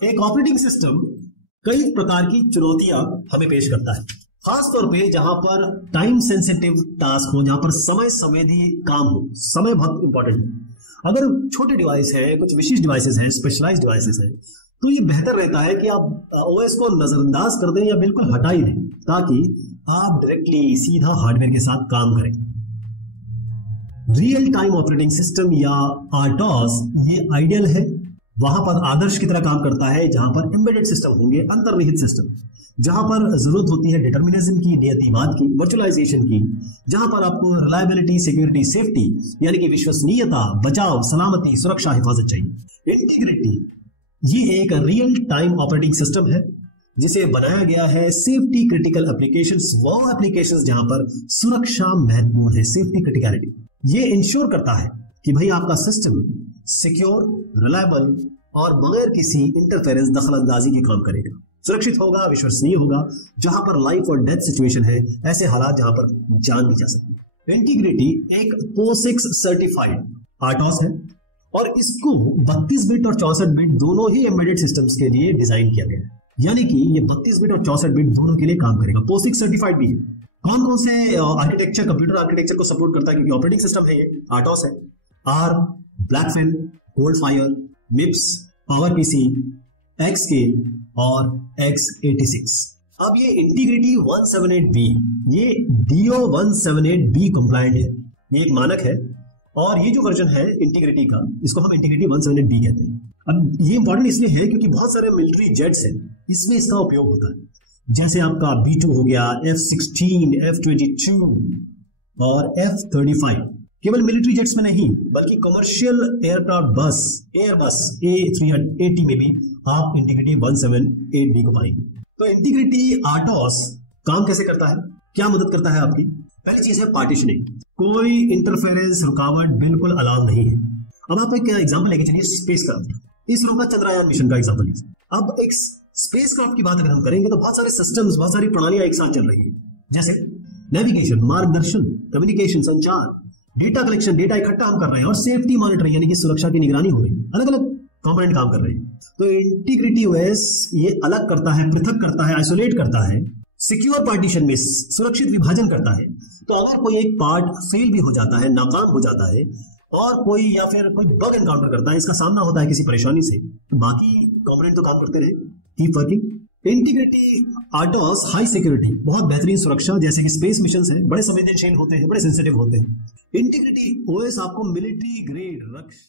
एक operating system कई प्रकार की चुनौतियां हमें पेश करता है, खास तौर पे जहां पर टाइम सेंसिटिव टास्क हो, जहां पर समय संवेदी काम हो। समय बहुत इंपॉर्टेंट है। अगर छोटे डिवाइस है, कुछ विशिष्ट डिवाइसेस हैं, स्पेशलाइज्ड डिवाइसेस हैं, तो ये बेहतर रहता है कि आप ओएस को नजरअंदाज कर दें या बिल्कुल हटा ही दें, ताकि आप डायरेक्टली सीधा हार्डवेयर के साथ काम करें। रियल टाइम ऑपरेटिंग सिस्टम या आरटॉस ये आइडियल है, वहां पर आदर्श की तरह काम करता है, जहां पर एम्बेडेड सिस्टम होंगे, अंतर्निहित सिस्टम, जहां पर जरूरत होती है डिटर्मिनिज्म की, नियतिवाद की, वर्चुअलाइजेशन की, जहां पर आपको रिलायबिलिटी, सिक्योरिटी, सेफ्टी यानी कि विश्वसनीयता, बचाव, सलामती, सुरक्षा, हिफाजत चाहिए। इंटीग्रिटी ये एक रियल टाइम ऑपरेटिंग सिस्टम है जिसे बनाया गया है सेफ्टी क्रिटिकल एप्लीकेशंस, वो एप्लीकेशंस जहां पर सुरक्षा महत्वपूर्ण है, सेफ्टी क्रिटिकलिटी। ये इंश्योर करता है कि भाई आपका सिस्टम सिक्योर, रिलायबल और बगैर किसी इंटरफेरेंस, दखलंदाजी के काम करेगा, सुरक्षित होगा, विश्वसनीय होगा, जहां पर लाइफ और डेथ सिचुएशन है, ऐसे हालात जहां पर जान दी जा सकती है। इंटीग्रिटी एक POSIX सर्टिफाइड आरटॉस है और इसको 32 बिट और 64 बिट दोनों ही एम्बेडेड सिस्टम्स के लिए डिजाइन किया गया है, यानी कि ये 32 बिट और 64 बिट दोनों के लिए काम करेगा। POSIX सर्टिफाइड भी है। कौन कौन से आर्किटेक्चर, कंप्यूटर आर्किटेक्चर को सपोर्ट करता है, क्योंकि ऑपरेटिंग सिस्टम है, ये आरटॉस है। ARM, ब्लैकफिन, कोल्डफायर, MIPS, PowerPC, XK और x86। अब ये इंटीग्रिटी 178B, ये DO 178B कंप्लायंट है, ये एक मानक है और ये जो वर्जन है इंटीग्रिटी का, इसको हम इंटीग्रिटी 178B कहते हैं। अब ये इंपॉर्टेंट इसलिए है क्योंकि बहुत सारे मिलिट्री जेट्स हैं, इसमें इसका उपयोग होता है, जैसे आपका B2 हो गया, F-16, F-22 और F-35। केवल मिलिट्री जेट्स में नहीं बल्कि कमर्शियल एयरक्राफ्ट बस, एयरबस A380 में भी आप इंटीग्रिटी 178B को पाएंगे। तो इंटीग्रिटी आरटॉस काम कैसे करता है, क्या मदद करता है आपकी? पहली चीज है पार्टीशनिंग, कोई इंटरफेरेंस, रुकावट बिल्कुल अलाउ नहीं है। अब आप एक एग्जांपल लेके चलिए, स्पेसक्राफ्ट, इसरो का चंद्रयान मिशन का एग्जांपल लीजिए। अब एक स्पेसक्राफ्ट की बात अगर हम करेंगे तो बहुत सारे सिस्टम्स, बहुत सारी प्रणालियां एक साथ चल रही है, जैसे नेविगेशन, मार्गदर्शन, कम्युनिकेशन, संचार, डेटा कलेक्शन, डेटा इकट्ठा हम कर रहे हैं, और सेफ्टी मॉनिटरिंग यानी कि सुरक्षा की निगरानी हो रही है। अलग अलग कंपोनेंट काम कर रहे हैं। तो इंटीग्रिटी ओएस ये अलग करता है, पृथक करता है, आइसोलेट करता है, सिक्योर पार्टीशन में सुरक्षित विभाजन करता है। तो अगर कोई एक पार्ट फेल भी हो जाता है, नाकाम हो जाता है, और कोई या फिर कोई बग एनकाउंटर करता है, इसका सामना होता है किसी परेशानी से, तो बाकी कंपोनेंट तो काम करते रहे, कीप वर्किंग। इंटीग्रिटी आरटॉस हाई सिक्योरिटी, बहुत बेहतरीन सुरक्षा, जैसे कि स्पेस मिशंस हैं, बड़े संवेदनशील होते हैं, बड़े सेंसिटिव होते हैं। इंटीग्रिटी ओएस आपको मिलिट्री ग्रेड रक्षा